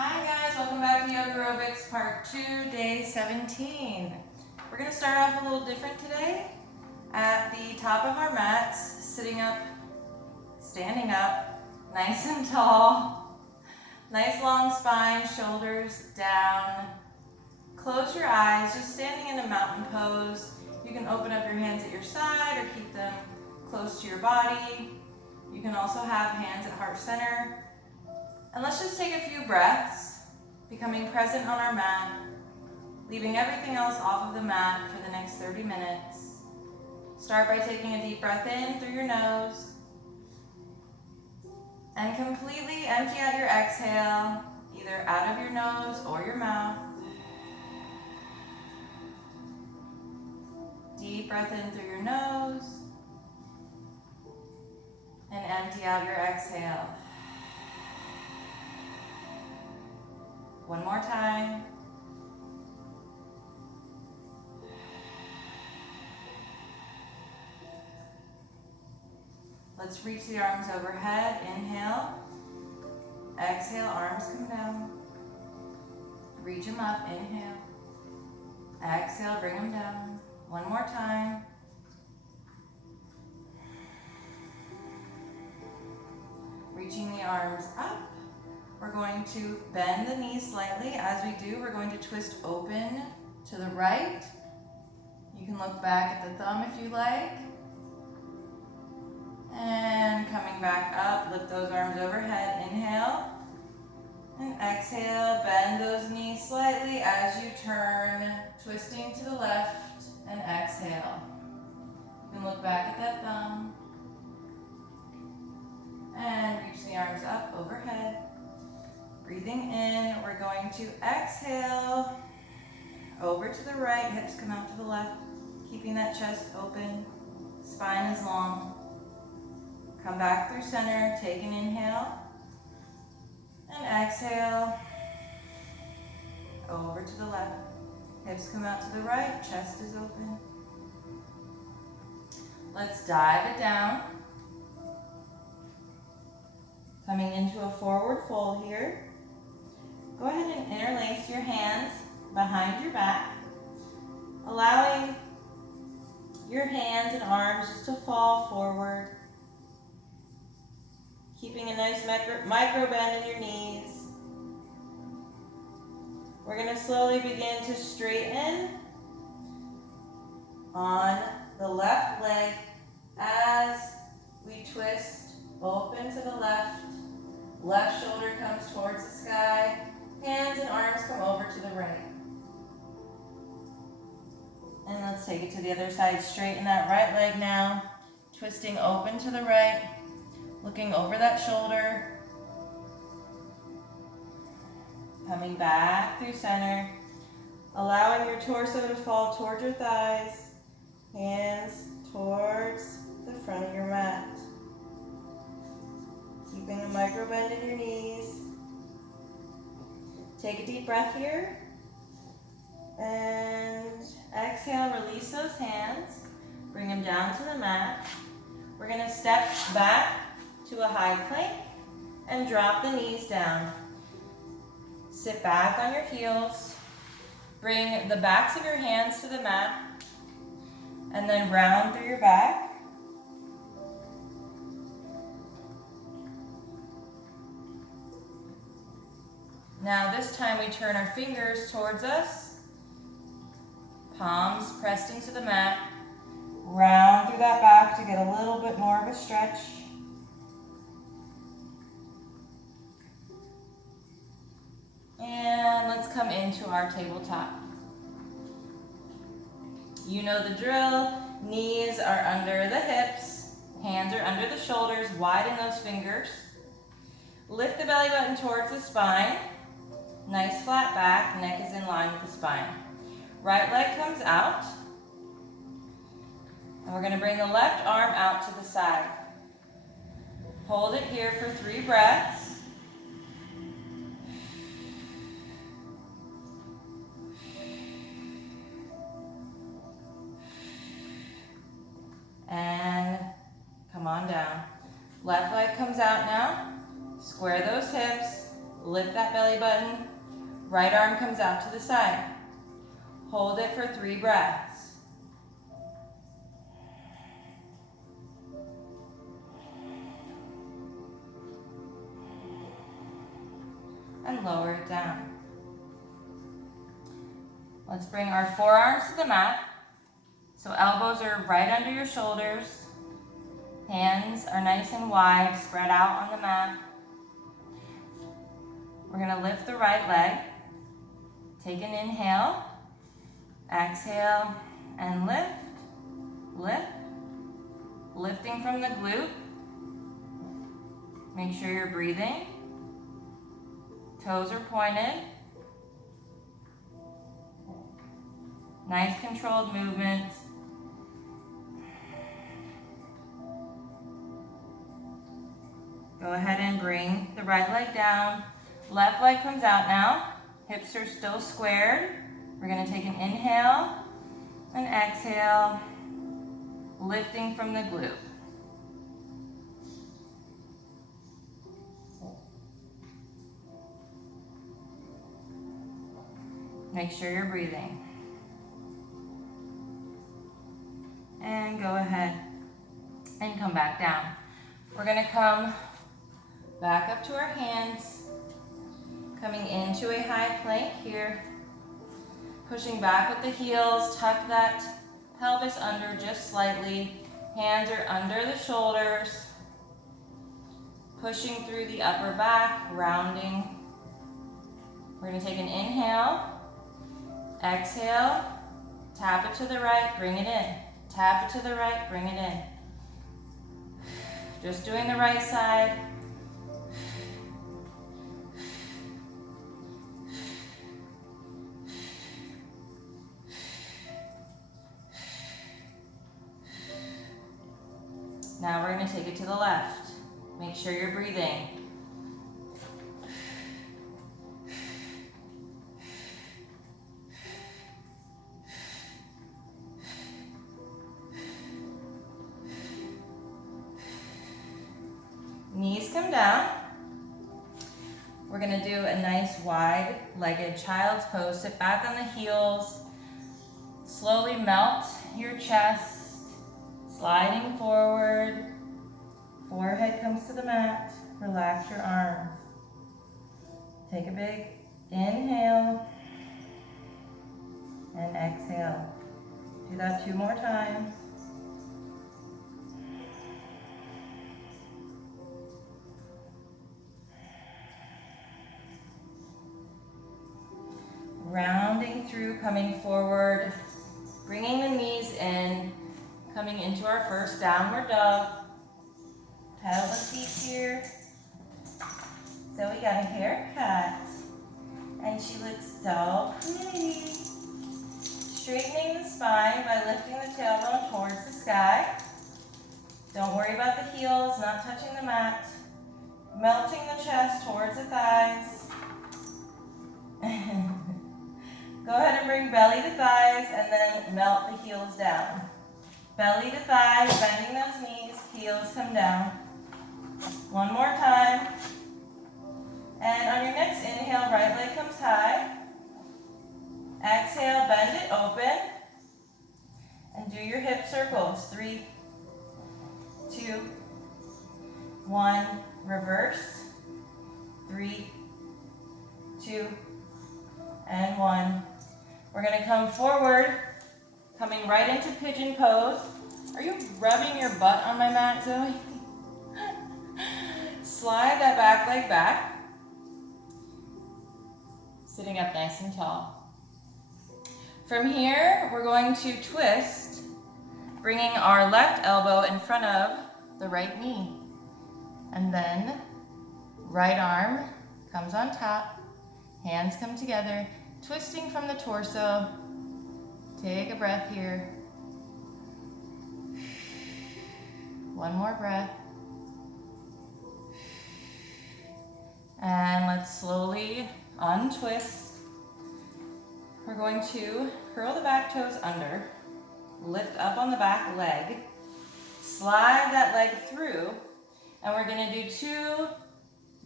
Hi guys, welcome back to Yogarobix Part 2, Day 17. We're going to start off a little different today. At the top of our mats, sitting up, standing up, nice and tall. Nice long spine, shoulders down. Close your eyes, just standing in a mountain pose. You can open up your hands at your side or keep them close to your body. You can also have hands at heart center. And let's just take a few breaths, becoming present on our mat, leaving everything else off of the mat for the next 30 minutes. Start by taking a deep breath in through your nose and completely empty out your exhale, either out of your nose or your mouth. Deep breath in through your nose and empty out your exhale. One more time. Let's reach the arms overhead. Inhale. Exhale, arms come down. Reach them up. Inhale. Exhale, bring them down. One more time. Reaching the arms up. We're going to bend the knees slightly. As we do, we're going to twist open to the right. You can look back at the thumb if you like. And coming back up, lift those arms overhead. Inhale. And exhale, bend those knees slightly as you turn, twisting to the left, and exhale. You can look back at that thumb. And reach the arms up overhead. Breathing in, we're going to exhale, over to the right, hips come out to the left, keeping that chest open, spine is long. Come back through center, take an inhale, and exhale, over to the left, hips come out to the right, chest is open. Let's dive it down. Coming into a forward fold here. Go ahead and interlace your hands behind your back, allowing your hands and arms just to fall forward, keeping a nice micro bend in your knees. We're going to slowly begin to straighten on the left leg as we twist open to the left. Left shoulder comes towards the sky. Hands and arms come over to the right. And let's take it to the other side. Straighten that right leg now. Twisting open to the right. Looking over that shoulder. Coming back through center. Allowing your torso to fall towards your thighs. Hands towards the front of your mat. Keeping a micro bend in your knees. Take a deep breath here. And exhale, release those hands. Bring them down to the mat. We're going to step back to a high plank and drop the knees down. Sit back on your heels. Bring the backs of your hands to the mat. And then round through your back. Now this time we turn our fingers towards us, palms pressed into the mat, round through that back to get a little bit more of a stretch. And let's come into our tabletop. You know the drill, knees are under the hips, hands are under the shoulders, widen those fingers. Lift the belly button towards the spine. Nice flat back, neck is in line with the spine. Right leg comes out. And we're going to bring the left arm out to the side. Hold it here for 3 breaths. And come on down. Left leg comes out now. Square those hips. Lift that belly belly button. Right arm comes out to the side. Hold it for 3 breaths. And lower it down. Let's bring our forearms to the mat. So elbows are right under your shoulders. Hands are nice and wide, spread out on the mat. We're going to lift the right leg. Take an inhale. Exhale and lift. Lift. Lifting from the glute. Make sure you're breathing. Toes are pointed. Nice controlled movement. Go ahead and bring the right leg down. Left leg comes out now. Hips are still squared. We're going to take an inhale and exhale, lifting from the glute. Make sure you're breathing. And go ahead and come back down. We're going to come back up to our hands, coming into a high plank here. Pushing back with the heels, tuck that pelvis under just slightly. Hands are under the shoulders. Pushing through the upper back, rounding. We're going to take an inhale. Exhale. Tap it to the right, bring it in. Tap it to the right, bring it in. Just doing the right side. Now we're going to take it to the left. Make sure you're breathing. Knees come down. We're going to do a nice wide-legged child's pose. Sit back on the heels. Slowly melt your chest. Sliding forward, forehead comes to the mat, relax your arms. Take a big inhale and exhale. Do that 2 more times. Rounding through, coming forward, bringing the knees in. Coming into our first downward dog. Pedal the feet here. So we got a haircut. And she looks so pretty. Straightening the spine by lifting the tailbone towards the sky. Don't worry about the heels, not touching the mat. Melting the chest towards the thighs. Go ahead and bring belly to thighs and then melt the heels down. Belly to thighs, bending those knees, heels come down. 1 more time. And on your next inhale, right leg comes high. Exhale, bend it open. And do your hip circles. 3, 2, 1. Reverse. 3, 2, and 1. We're going to come forward. Coming right into pigeon pose. Are you rubbing your butt on my mat, Zoe? Slide that back leg back. Sitting up nice and tall. From here, we're going to twist, bringing our left elbow in front of the right knee. And then, right arm comes on top, hands come together, twisting from the torso. Take a breath here. 1 more breath. And let's slowly untwist. We're going to curl the back toes under, lift up on the back leg, slide that leg through, and we're going to do 2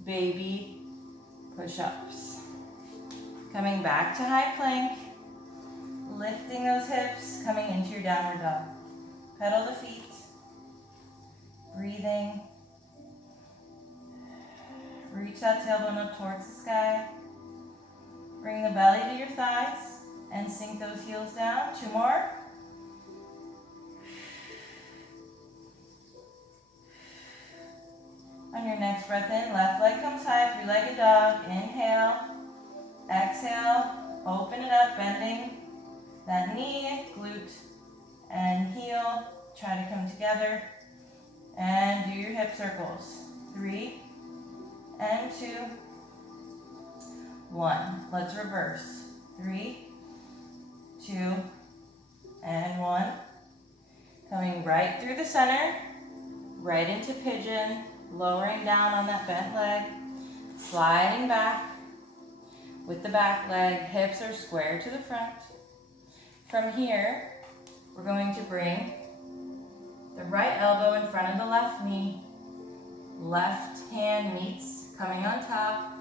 baby push-ups. Coming back to high plank. Lifting those hips, coming into your downward dog. Pedal the feet. Breathing. Reach that tailbone up towards the sky. Bring the belly to your thighs and sink those heels down. 2 more. On your next breath in, left leg comes high, 3-legged dog. Inhale. Exhale. Open it up, bending that knee, glute, and heel. Try to come together. And do your hip circles. 3 and 2. 1. Let's reverse. 3, 2, and 1. Coming right through the center, right into pigeon, lowering down on that bent leg, sliding back with the back leg. Hips are square to the front. From here, we're going to bring the right elbow in front of the left knee. Left hand meets, coming on top,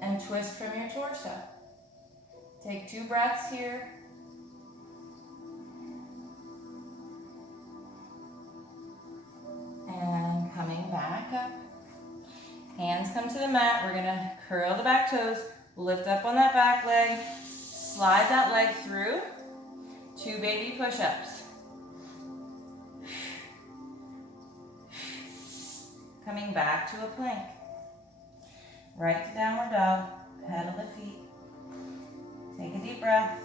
and twist from your torso. Take 2 breaths here. And coming back up. Hands come to the mat. We're gonna curl the back toes, lift up on that back leg, slide that leg through. 2 baby push-ups. Coming back to a plank. Right to downward dog. Pedal the feet. Take a deep breath.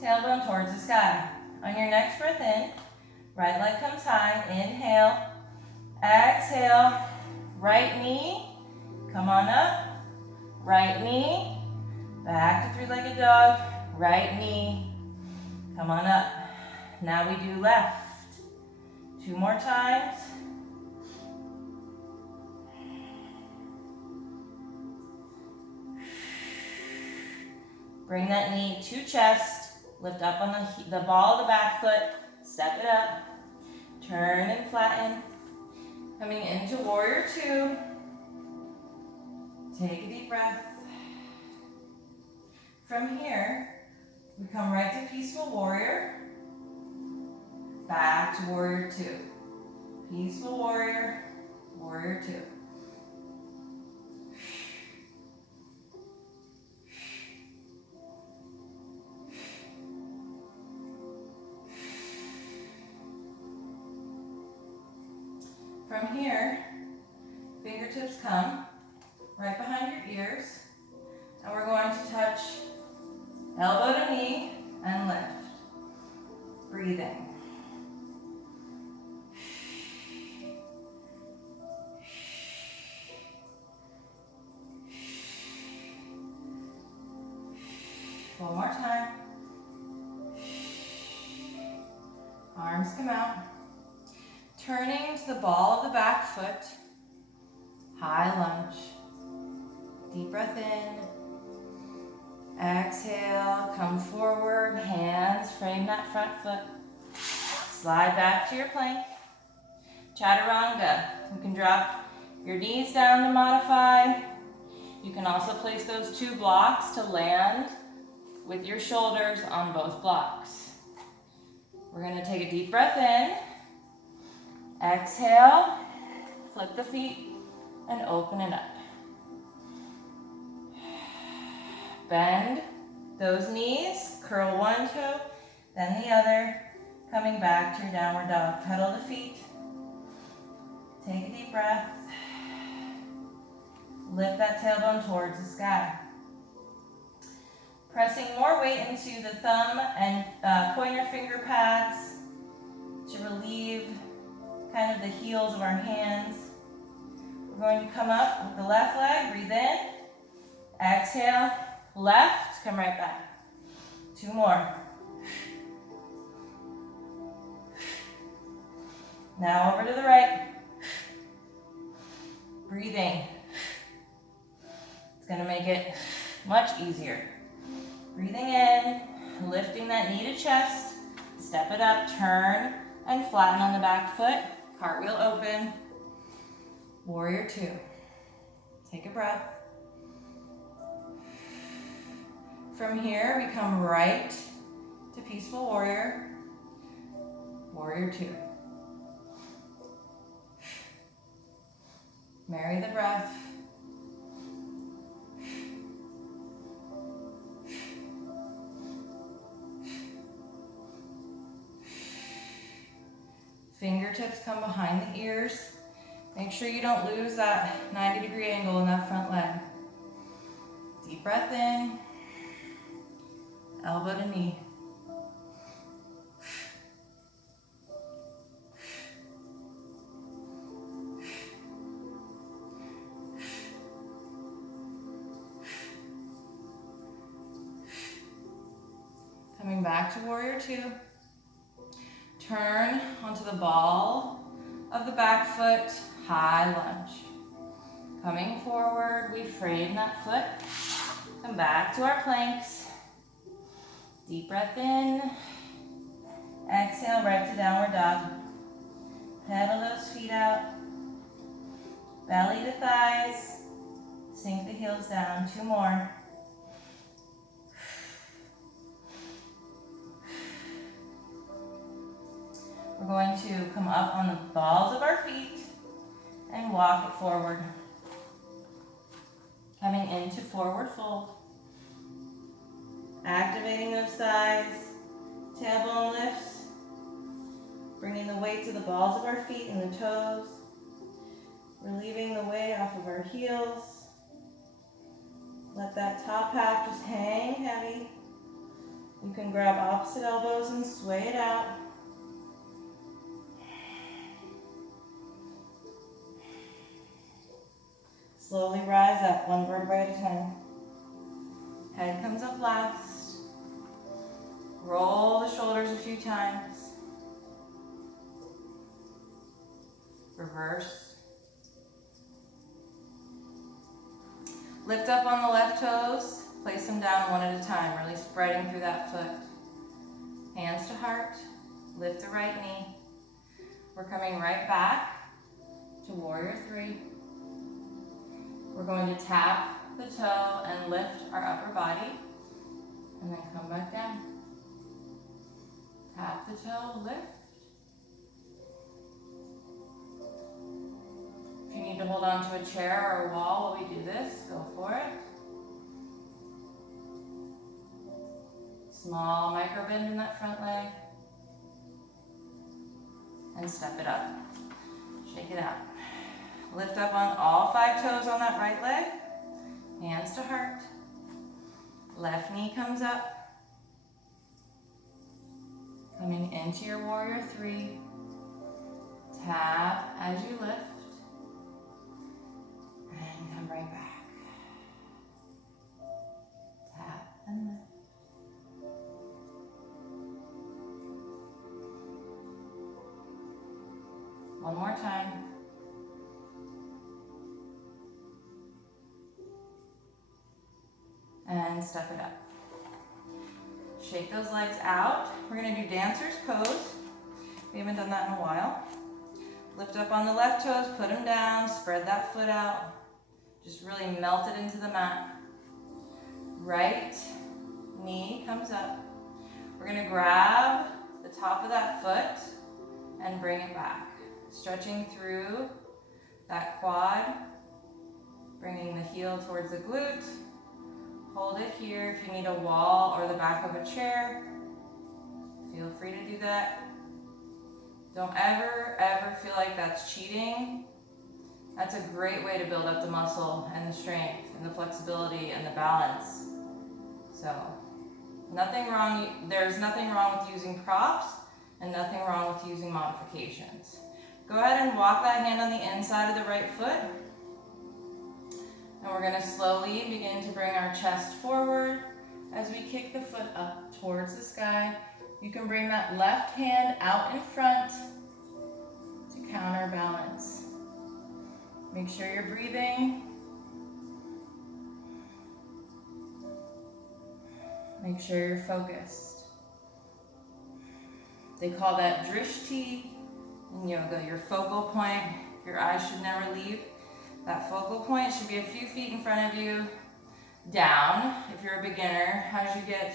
Tailbone towards the sky. On your next breath in, right leg comes high. Inhale. Exhale. Right knee. Come on up. Right knee. Back to 3-legged dog. Right knee. Come on up. Now we do left. 2 more times. Bring that knee to chest. Lift up on the ball of the back foot. Step it up. Turn and flatten. Coming into warrior 2. Take a deep breath. From here, we come right to peaceful warrior. Back to warrior 2. Peaceful warrior, warrior 2. From here, fingertips come right behind your ears, and we're going to touch elbow to knee and lift. Breathing. One more time. Arms come out. Turning to the ball of the back foot. High lunge. Deep breath in. Exhale, come forward. Hands frame that front foot. Slide back to your plank. Chaturanga. You can drop your knees down to modify. You can also place those 2 blocks to land with your shoulders on both blocks. We're going to take a deep breath in. Exhale, flip the feet and open it up. Bend those knees, curl one toe, then the other, coming back to your downward dog. Pedal the feet. Take a deep breath. Lift that tailbone towards the sky. Pressing more weight into the thumb and pointer finger pads to relieve kind of the heels of our hands. We're going to come up with the left leg, breathe in, exhale, left, come right back. 2 more. Now over to the right. Breathing. It's going to make it much easier. Breathing in, lifting that knee to chest, step it up, turn and flatten on the back foot, cartwheel open, warrior 2. Take a breath. From here, we come right to Peaceful Warrior, Warrior II. Marry the breath. Fingertips come behind the ears. Make sure you don't lose that 90-degree angle in that front leg. Deep breath in, elbow to knee. Coming back to Warrior II. Turn onto the ball of the back foot, high lunge. Coming forward, we frame that foot. Come back to our planks. Deep breath in. Exhale, right to downward dog. Pedal those feet out. Belly to thighs. Sink the heels down. 2 more. We're going to come up on the balls of our feet and walk it forward. Coming into forward fold. Activating those thighs. Tailbone lifts. Bringing the weight to the balls of our feet and the toes. Relieving the weight off of our heels. Let that top half just hang heavy. You can grab opposite elbows and sway it out. Slowly rise up, 1 vertebrae at a time. Head comes up last. Roll the shoulders a few times. Reverse. Lift up on the left toes. Place them down 1 at a time, really spreading through that foot. Hands to heart. Lift the right knee. We're coming right back to Warrior III. We're going to tap the toe and lift our upper body, and then come back down. Tap the toe, lift. If you need to hold on to a chair or a wall while we do this, go for it. Small micro bend in that front leg. And step it up. Shake it out. Lift up on all 5 toes on that right leg. Hands to heart. Left knee comes up. Coming into your Warrior III. Tap as you lift. And come right back. Tap and lift. One more time. And step it up. Shake those legs out. We're going to do dancer's pose. We haven't done that in a while. Lift up on the left toes, put them down, spread that foot out. Just really melt it into the mat. Right knee comes up. We're going to grab the top of that foot and bring it back. Stretching through that quad. Bringing the heel towards the glute. Hold it here. If you need a wall or the back of a chair, feel free to do that. Don't ever feel like that's cheating. That's a great way to build up the muscle and the strength and the flexibility and the balance. So, there's nothing wrong with using props and nothing wrong with using modifications. Go ahead and walk that hand on the inside of the right foot. And we're going to slowly begin to bring our chest forward as we kick the foot up towards the sky. You can bring that left hand out in front to counterbalance. Make sure you're breathing. Make sure you're focused. They call that drishti in yoga, your focal point. Your eyes should never leave That focal point should be a few feet in front of you, down if you're a beginner. As you get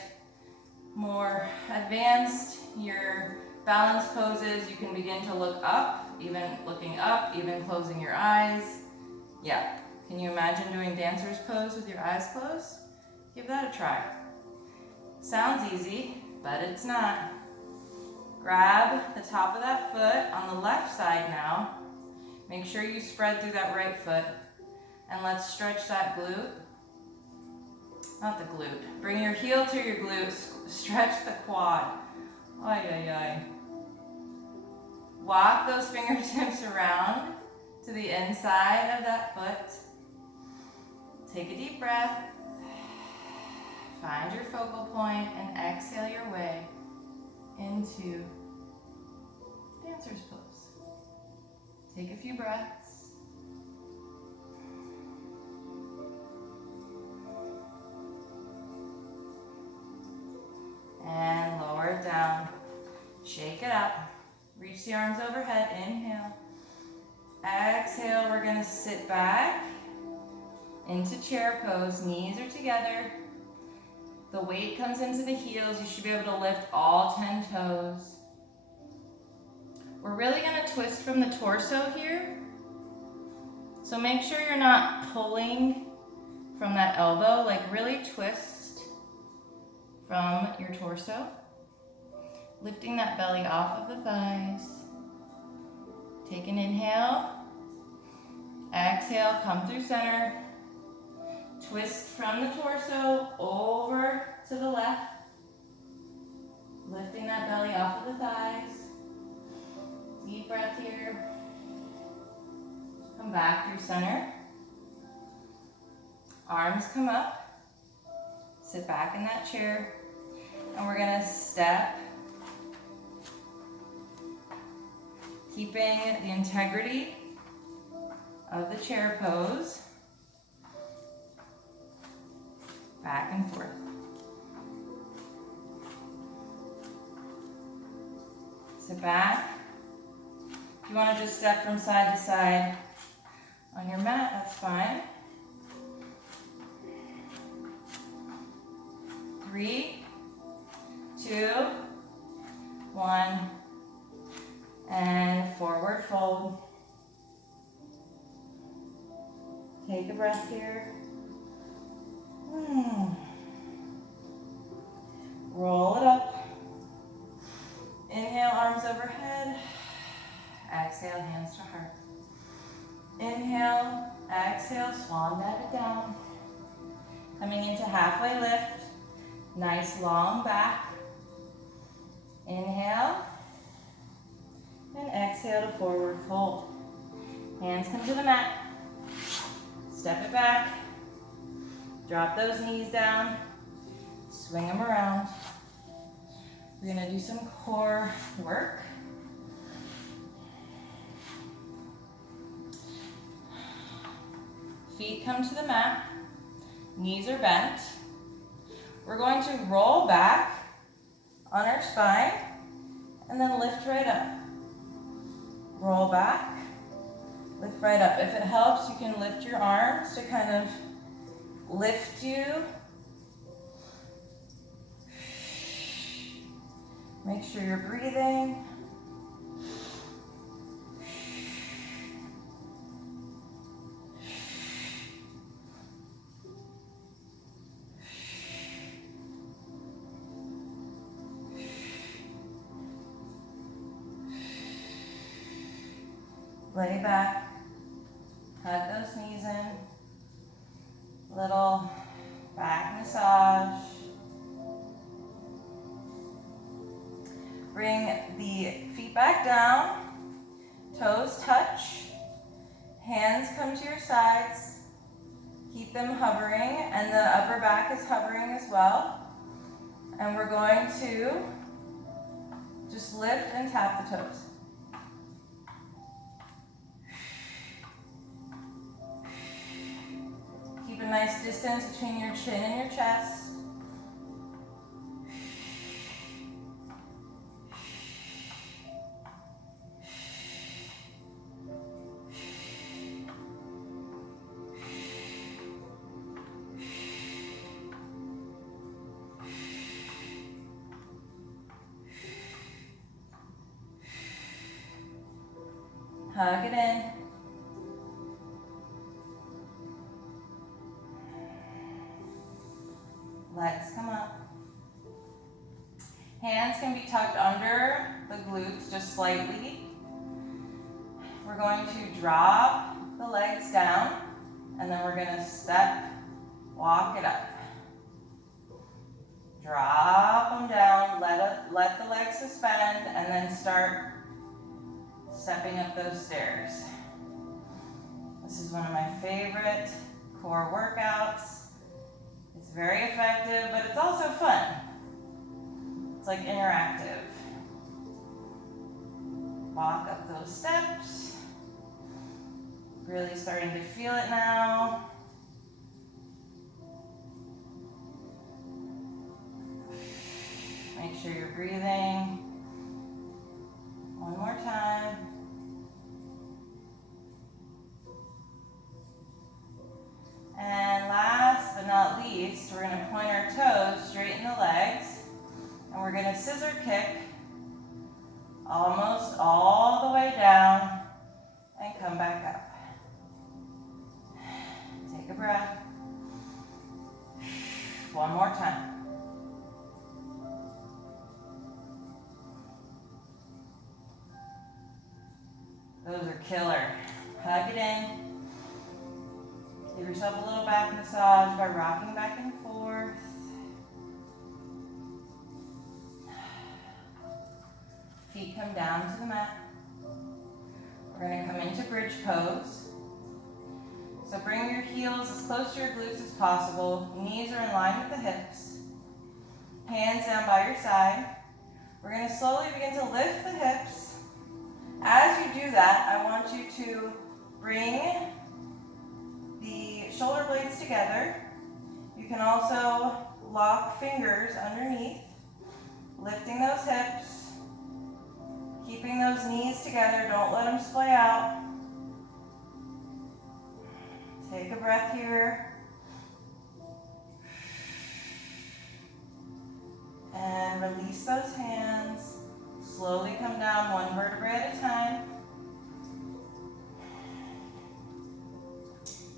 more advanced, your balance poses, you can begin to look up, even looking up, even closing your eyes. Yeah, can you imagine doing dancer's pose with your eyes closed? Give that a try. Sounds easy, but it's not. Grab the top of that foot on the left side now. Make sure you spread through that right foot. And let's stretch that glute. Not the glute. Bring your heel to your glutes. Stretch the quad. Ay, ay, ay. Walk those fingertips around to the inside of that foot. Take a deep breath. Find your focal point and exhale your way into dancer's pose. Take a few breaths. And lower it down. Shake it up. Reach the arms overhead. Inhale. Exhale, we're going to sit back into chair pose. Knees are together. The weight comes into the heels. You should be able to lift all 10 toes. We're really going to twist from the torso here. So make sure you're not pulling from that elbow. Like really twist from your torso. Lifting that belly off of the thighs. Take an inhale. Exhale, come through center. Twist from the torso over to the left. Lifting that belly off of the thighs. Deep breath here. Come back through center. Arms come up. Sit back in that chair. And we're going to step. Keeping the integrity of the chair pose. Back and forth. Sit back. If you want to just step from side to side on your mat, that's fine. 3, 2, 1, and forward fold. Take a breath here. Roll it up. Inhale, arms overhead. Exhale, hands to heart. Inhale, exhale, swan dive it down. Coming into halfway lift. Nice long back. Inhale. And exhale to forward fold. Hands come to the mat. Step it back. Drop those knees down. Swing them around. We're going to do some core work. Feet come to the mat. Knees are bent. We're going to roll back on our spine and then lift right up. Roll back, lift right up. If it helps, you can lift your arms to kind of lift you. Make sure you're breathing. Lay back, hug those knees in, little back massage. Bring the feet back down, toes touch, hands come to your sides, keep them hovering, and the upper back is hovering as well. And we're going to just lift and tap the toes. Keep a nice distance between your chin and your chest. Hug it in. Legs come up. Hands can be tucked under the glutes just slightly. We're going to drop the legs down, and then we're going to step, walk it up. Drop them down, let the legs suspend, and then start stepping up those stairs. This is one of my favorite core workouts. It's very effective, but it's also fun. It's like interactive. Walk up those steps. Really starting to feel it now. Make sure you're breathing. One more time. And last but not least, we're going to point our toes, straighten the legs, and we're going to scissor kick almost all the way down and come back up. Take a breath. One more time. Those are killer. Hug it in. Give yourself a little back massage by rocking back and forth. Feet come down to the mat. We're going to come into bridge pose. So bring your heels as close to your glutes as possible. Knees are in line with the hips. Hands down by your side. We're going to slowly begin to lift the hips. As you do that, I want you to bring the shoulder blades together. You can also lock fingers underneath, lifting those hips, keeping those knees together. Don't let them splay out. Take a breath here. And release those hands. Slowly come down one vertebrae at a time.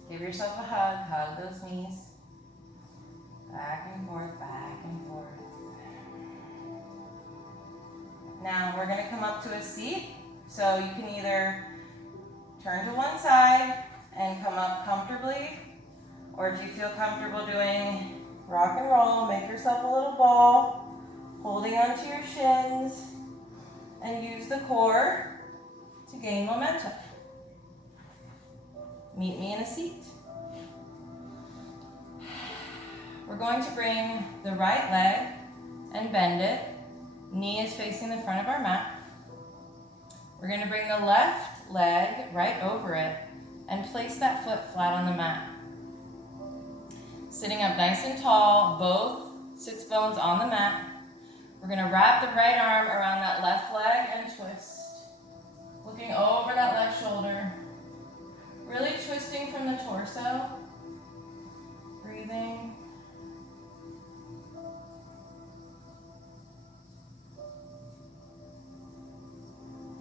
Give yourself a hug. Hug those knees. Back and forth, back and forth. Now we're going to come up to a seat. So you can either turn to one side and come up comfortably, or if you feel comfortable doing rock and roll, make yourself a little ball, holding onto your shins, and use the core to gain momentum. Meet me in a seat. We're going to bring the right leg and bend it. Knee is facing the front of our mat. We're going to bring the left leg right over it and place that foot flat on the mat. Sitting up nice and tall, both sits bones on the mat. We're going to wrap the right arm around that left leg and twist. Looking over that left shoulder. Really twisting from the torso. Breathing.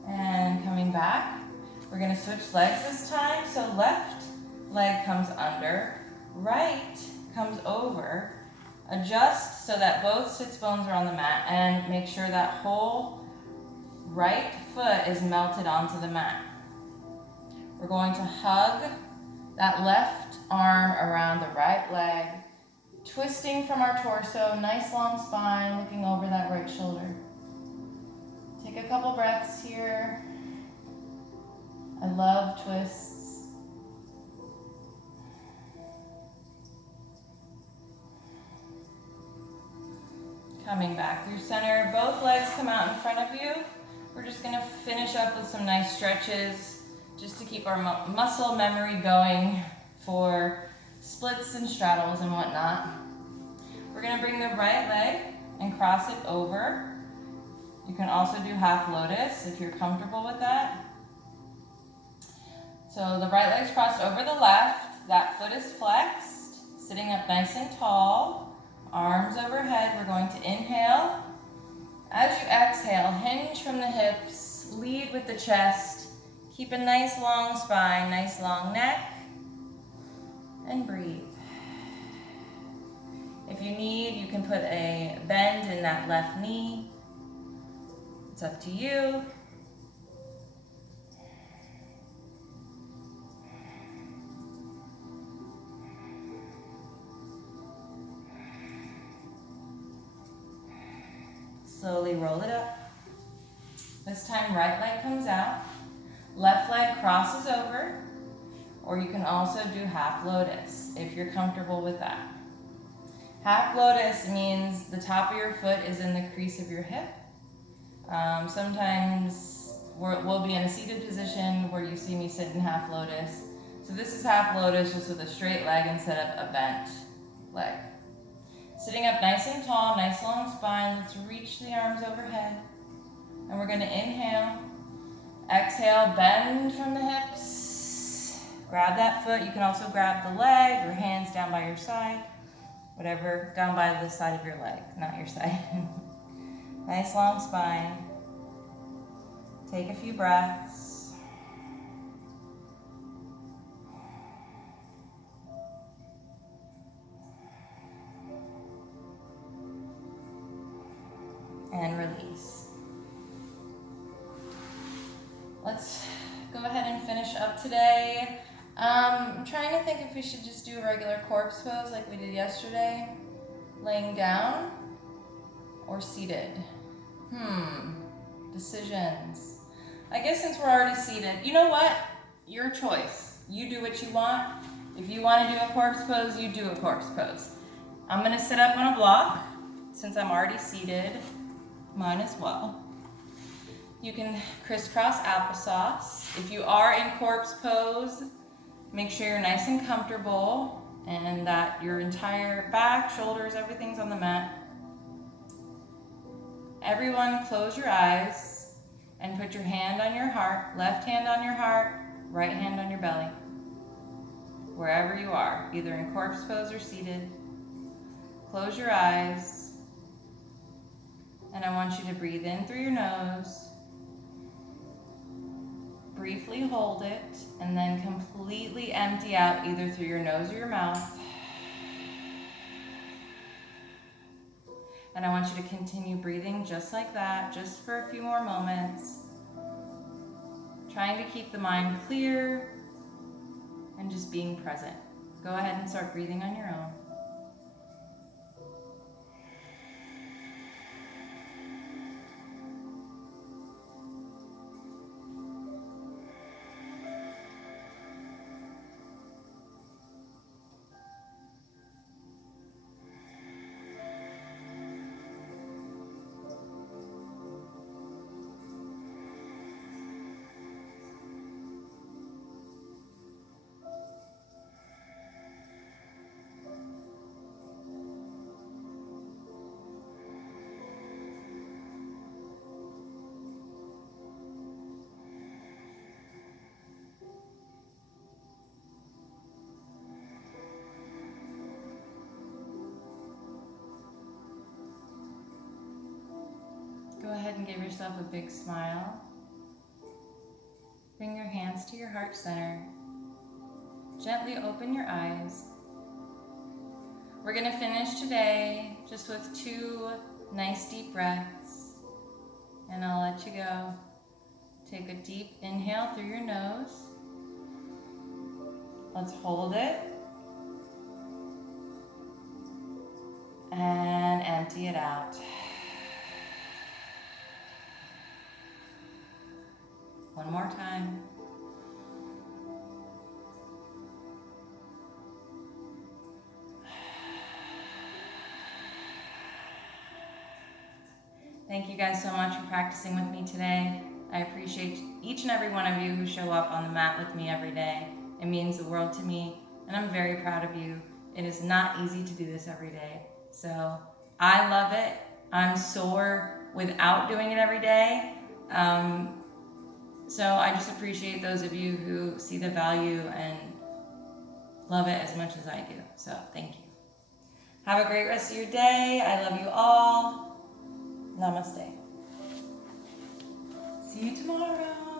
And coming back. We're going to switch legs this time. So left leg comes under, right comes over. Adjust so that both sits bones are on the mat, and make sure that whole right foot is melted onto the mat. We're going to hug that left arm around the right leg, twisting from our torso, nice long spine, looking over that right shoulder. Take a couple breaths here. I love twists. Coming back through center, both legs come out in front of you. We're just going to finish up with some nice stretches just to keep our muscle memory going for splits and straddles and whatnot. We're going to bring the right leg and cross it over. You can also do half lotus if you're comfortable with that. So the right leg's crossed over the left. That foot is flexed, sitting up nice and tall. Arms overhead. We're going to inhale. As you exhale, hinge from the hips, lead with the chest, Keep a nice long spine, nice long neck, and breathe. If you need, you can put a bend in that left knee. It's up to you. Slowly roll it up. This time, right leg comes out, left leg crosses over, or you can also do half lotus if you're comfortable with that. Half lotus means the top of your foot is in the crease of your hip. Sometimes we'll be in a seated position where you see me sit in half lotus. So this is half lotus just with a straight leg instead of a bent leg. Sitting up nice and tall, nice long spine. Let's reach the arms overhead. And we're gonna inhale. Exhale, bend from the hips. Grab that foot. You can also grab the leg or hands down by your side. Whatever, down by the side of your leg, not your side. Nice long spine. Take a few breaths. And release. Let's go ahead and finish up today. I'm trying to think if we should just do a regular corpse pose like we did yesterday, laying down or seated. Decisions. I guess since we're already seated, you know what? Your choice. You do what you want. If you want to do a corpse pose, you do a corpse pose. I'm going to sit up on a block since I'm already seated. Mine as well. You can crisscross applesauce. If you are in corpse pose, make sure you're nice and comfortable and that your entire back, shoulders, everything's on the mat. Everyone close your eyes and put your hand on your heart, left hand on your heart, right hand on your belly. Wherever you are, either in corpse pose or seated. Close your eyes and I want you to breathe in through your nose. Briefly hold it and then completely empty out either through your nose or your mouth. And I want you to continue breathing just like that, just for a few more moments. Trying to keep the mind clear and just being present. Go ahead and start breathing on your own. Go ahead and give yourself a big smile. Bring your hands to your heart center. Gently open your eyes. We're going to finish today just with 2 nice deep breaths. And I'll let you go. Take a deep inhale through your nose. Let's hold it. And empty it out. One more time. Thank you guys so much for practicing with me today. I appreciate each and every one of you who show up on the mat with me every day. It means the world to me, and I'm very proud of you. It is not easy to do this every day. So I love it. I'm sore without doing it every day. So I just appreciate those of you who see the value and love it as much as I do. So thank you. Have a great rest of your day. I love you all. Namaste. See you tomorrow.